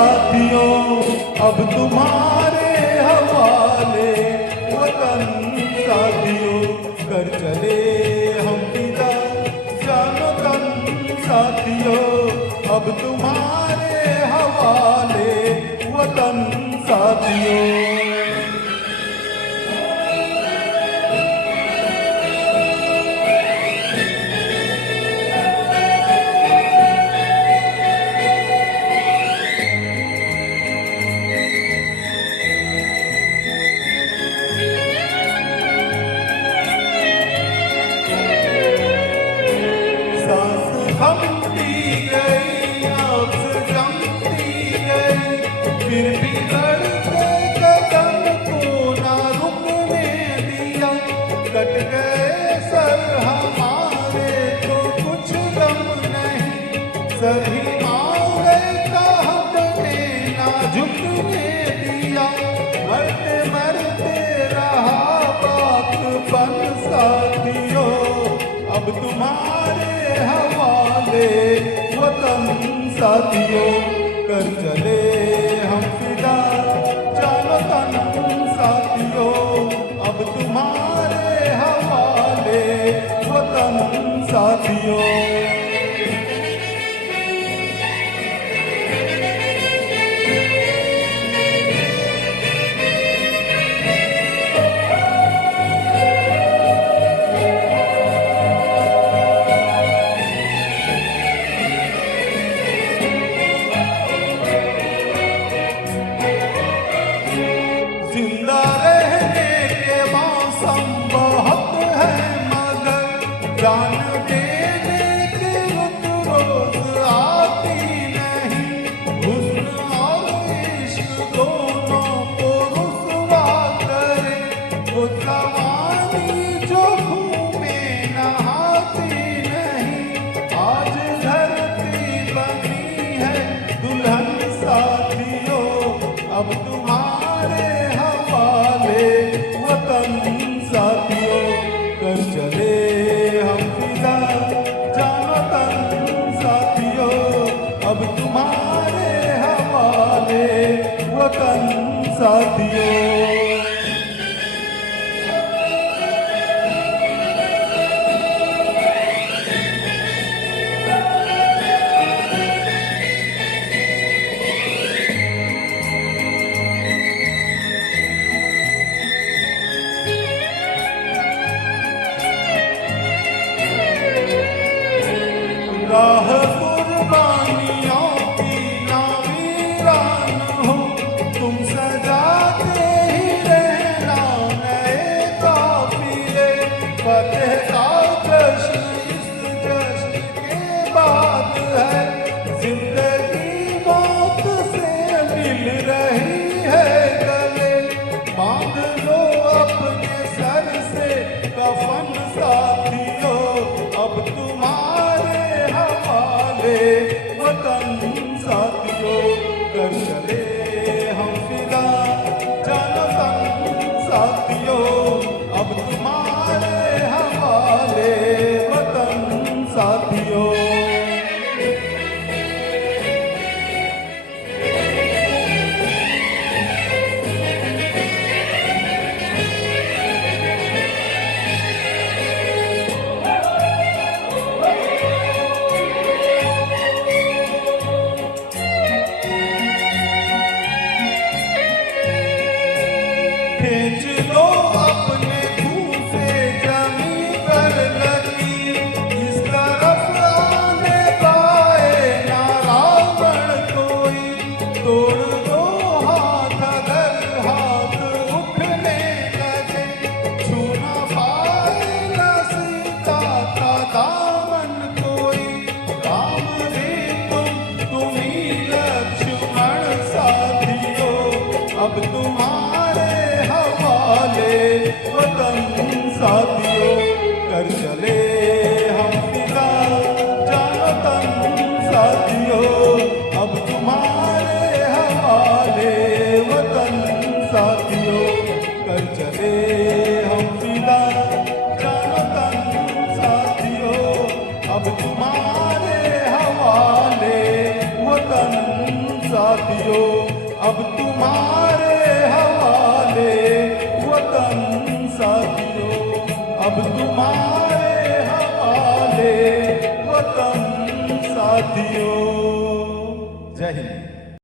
साथियों अब तुम्हारे हवाले वतन साथियों कर चले हम फिदा जानो तन साथियों अब तुम्हारे हवाले वतन साथियों। थमती गई आपसे जमती गई फिर भी लड़ते कदम को ना रुकने दिया कट गए सर हमारे तो कुछ गम नहीं सही मांगे कहत ने ना झुकने दिया मरते मरते रहा बात बन साथियों अब तुम्हारे हवाले वतन साथियों कर चले हम फिदा जानो तन साथियों अब तुम्हारे हवाले वतन साथियों। जिंदा रहने के मौसम बहुत है मगर जान देने के रुत रोज आती नहीं हुस्न और इश्क दोनों को रुसवा करे वो जवानी जो घूमे नहाती नहीं आज धरती बनी है दुल्हन साथियों अब तुम्हारे हवाले वतन साथियों कर चले हम फिदा जानो तन साथियों अब तुम्हारे हवाले वतन साथियों। राह कुर्बानियों की ना वीरान हो तुम सजाते ही रहना नए काफिले फतेह का जश्न इस जश्न के बाद है जिंदगी मौत से मिल रही है गले बांध लो अपने सर से कफन साथियों अब तुम्हारे हवाले वतन साथियों कर चले हम फिदा जानो तन साथियों अब तुम्हारे हवाले वतन साथियों। खींच लो अपने खून से जमीन पर लकीर इस तरफ आने पाए ना रावण कोई तोड़ दो हाथ अगर हाथ उठने लगे छू ना पाए ना सीता का दामन कोई काम भी तुम ही लक्ष्मण साथियों अब तुम्हारे हवाले वतन साथियों कर चले हम फिदा जानो तन साथियों अब तुम्हारे हवाले वतन साथियों कर चले हम फिदा जानो तन साथियों अब तुम्हारे हवाले वतन साथियों। साथियों अब तुम्हारे हवाले वतन साथियों अब तुम्हारे हवाले वतन साथियों। जय हिंद।